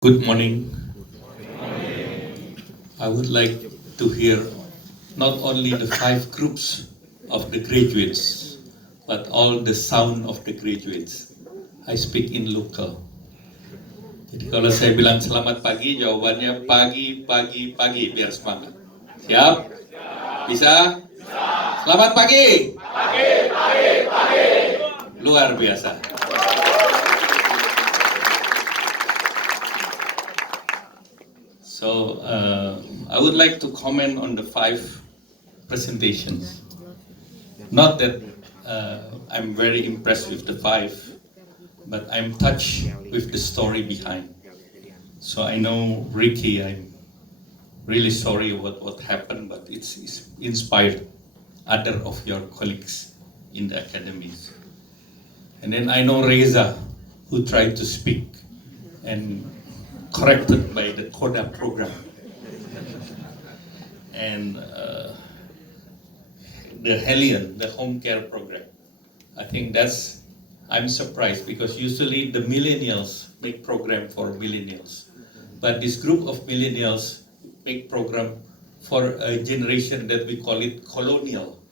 Good morning. I would like to hear not only the five groups of the graduates, but all the sound of the graduates. I speak in local. Jadi kalau saya bilang selamat pagi, jawabannya pagi, pagi, pagi, biar semangat. Siap? Bisa? Selamat pagi! Luar biasa. So I would like to comment on the five presentations. Not that I'm very impressed with the five, but I'm touched with the story behind. So I know Ricky, I'm really sorry about what happened, but it's inspired other of your colleagues in the academies. And then I know Reza, who tried to speak and corrected by the CODA program. And the Helion, the home care program. I think I'm surprised because usually the millennials make program for millennials. But this group of millennials make program for a generation that we call it colonial.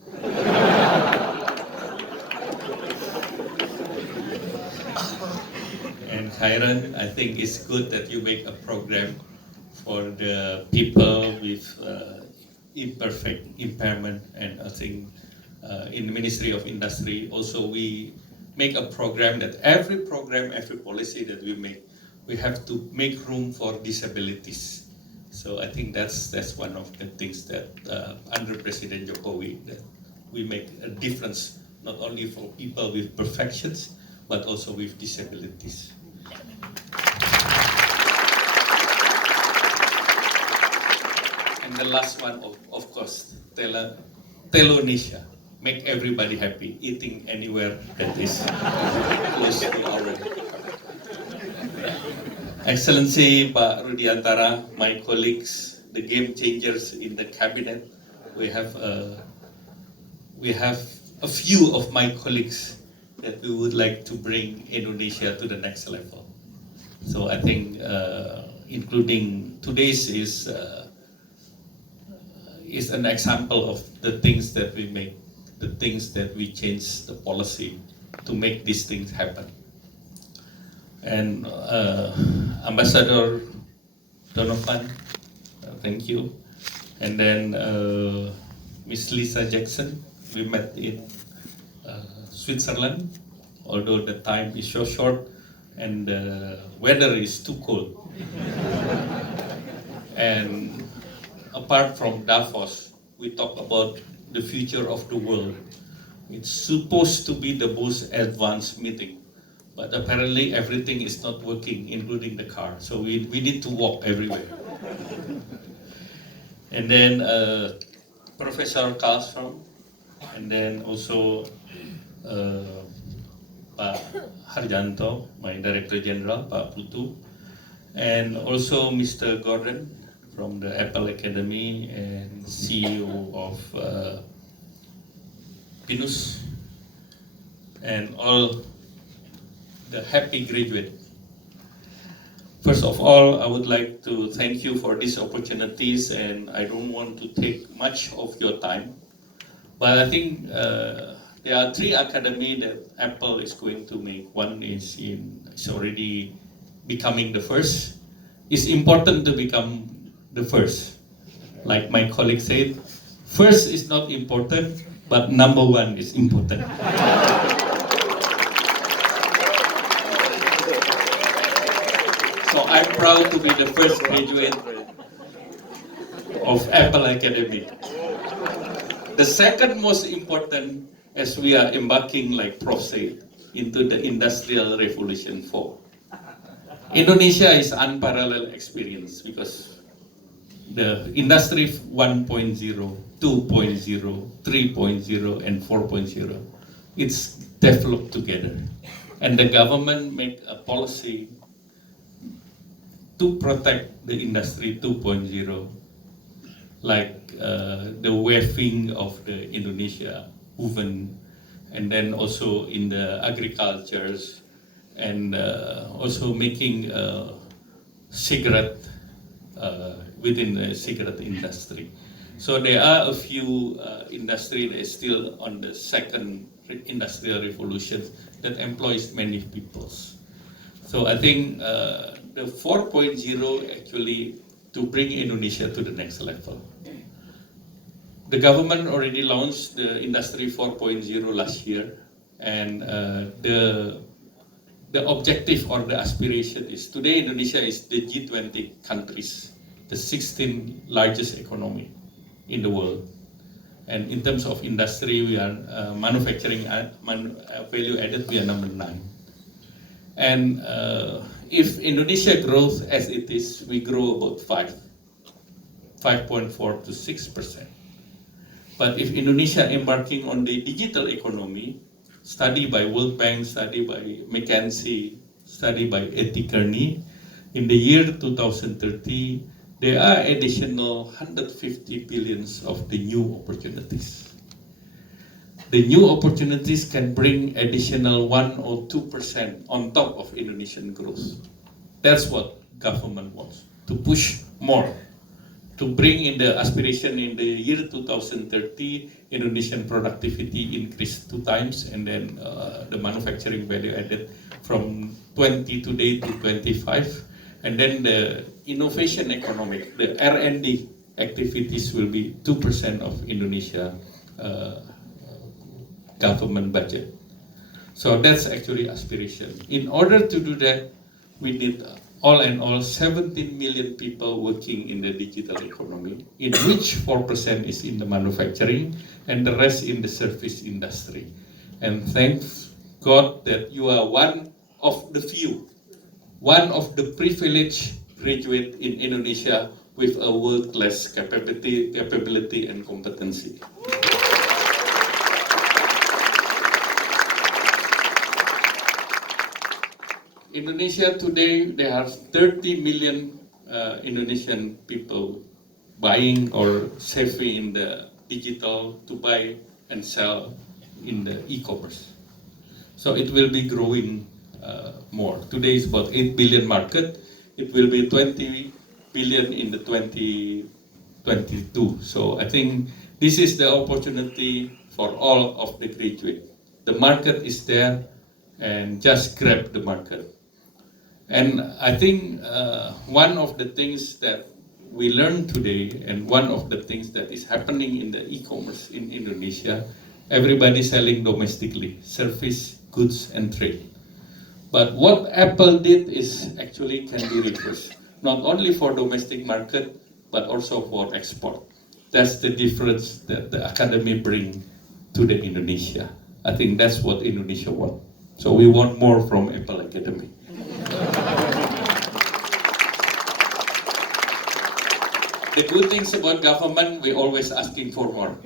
And Khairan, I think it's good that you make a program for the people with impairment, and I think in the Ministry of Industry also we make a program that every policy that we make, we have to make room for disabilities. So I think that's one of the things that under President Jokowi that we make a difference not only for people with perfections but also with disabilities. And the last one, of course, Telonesia. Make everybody happy, eating anywhere that is close to our. Excellency Pak Rudiantara, my colleagues, the game changers in the cabinet, we have a few of my colleagues that we would like to bring Indonesia to the next level. So I think including today's is an example of the things that we make, the things that we change the policy to make these things happen. And Ambassador Donovan, thank you. And then Miss Lisa Jackson, we met in Switzerland, although the time is so short and the weather is too cold. And apart from Davos, we talk about the future of the world. It's supposed to be the most advanced meeting, but apparently everything is not working, including the car. So we need to walk everywhere. And then Professor Karlstrom, and then also Pak Harjanto, my Director General, Pak Putu, and also Mr. Gordon from the Apple Academy and CEO of Pinus, and all the happy graduate. First of all, I would like to thank you for these opportunities, and I don't want to take much of your time, but I think there are three academy that Apple is going to make. One is it's already becoming the first. It's important to become the first. Like my colleague said, first is not important, but number one is important. So I'm proud to be the first graduate of Apple Academy. The second most important, as we are embarking, like Prof said, into the Industrial Revolution 4. Indonesia is unparalleled experience because the Industry 1.0, 2.0, 3.0, and 4.0, it's developed together. And the government make a policy to protect the Industry 2.0, like the waiving of the Indonesia woven, and then also in the agricultures, and also making cigarette within the cigarette industry. So there are a few industry that is still on the second industrial revolution that employs many people. So I think the 4.0 actually to bring Indonesia to the next level. The government already launched the Industry 4.0 last year, and the objective or the aspiration is today Indonesia is the G20 countries, the 16th largest economy in the world. And in terms of industry, we are manufacturing value added, we are number 9. And if Indonesia grows as it is, we grow about 5.4 to 6%. But if Indonesia embarking on the digital economy, study by World Bank, study by McKinsey, study by A.T. Kearney, in the year 2030, there are additional 150 billions of the new opportunities. The new opportunities can bring additional 1 or 2% on top of Indonesian growth. That's what government wants, to push more, to bring in the aspiration in the year 2030, Indonesian productivity increased 2 times, and then the manufacturing value added from 20 today to 25. And then the innovation economic, the R&D activities will be 2% of Indonesia government budget. So that's actually aspiration. In order to do that, we need all in all 17 million people working in the digital economy, in which 4% is in the manufacturing and the rest in the service industry. And thanks God that you are one of the few, one of the privileged graduate in Indonesia with a world-class capability and competency. Indonesia today, there are 30 million Indonesian people buying or saving in the digital to buy and sell in the e-commerce. So it will be growing more. Today is about 8 billion market. It will be 20 billion in the 2022. So I think this is the opportunity for all of the graduate. The market is there, and just grab the market. And I think one of the things that we learned today, and one of the things that is happening in the e-commerce in Indonesia, everybody selling domestically, service, goods, and trade. But what Apple did is actually can be reversed, not only for domestic market, but also for export. That's the difference that the academy bring to the Indonesia. I think that's what Indonesia want. So we want more from Apple Academy. The good things about government, we're always asking for more.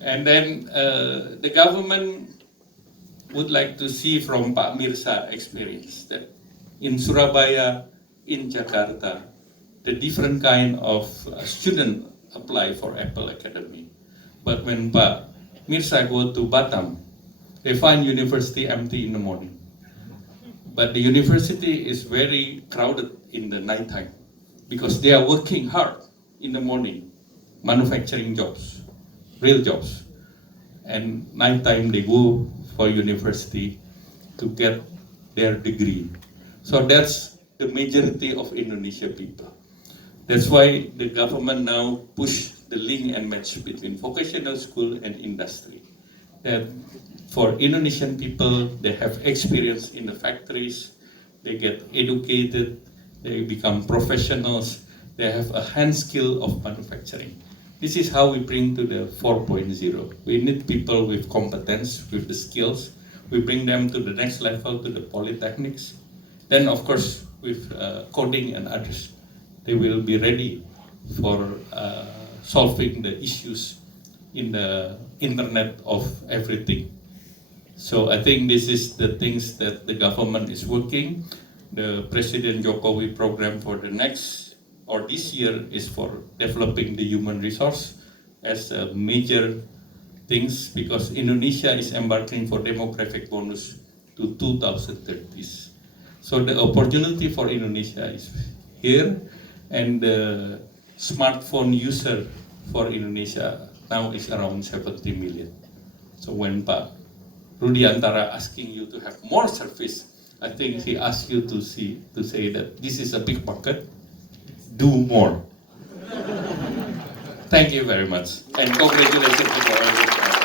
And then the government would like to see from Pak Mirsa experience that in Surabaya, in Jakarta, the different kind of student apply for Apple Academy. But when Pak Mirsa go to Batam, they find university empty in the morning. But the university is very crowded in the nighttime because they are working hard in the morning, manufacturing jobs, real jobs. And nighttime they go for university to get their degree. So that's the majority of Indonesian people. That's why the government now push the link and match between vocational school and industry. That for Indonesian people, they have experience in the factories, they get educated, they become professionals, they have a hand skill of manufacturing. This is how we bring to the 4.0. We need people with competence, with the skills. We bring them to the next level, to the polytechnics. Then, of course, with coding and others, they will be ready for solving the issues in the internet of everything. So I think this is the things that the government is working. The President Jokowi program for the next or this year is for developing the human resource as a major things because Indonesia is embarking for demographic bonus to 2030s. So the opportunity for Indonesia is here, and the smartphone user for Indonesia now is around 70 million. So when Pak Rudiantara asking you to have more service, I think he asked you to say that this is a big market, do more. Thank you very much, and congratulations to all of you.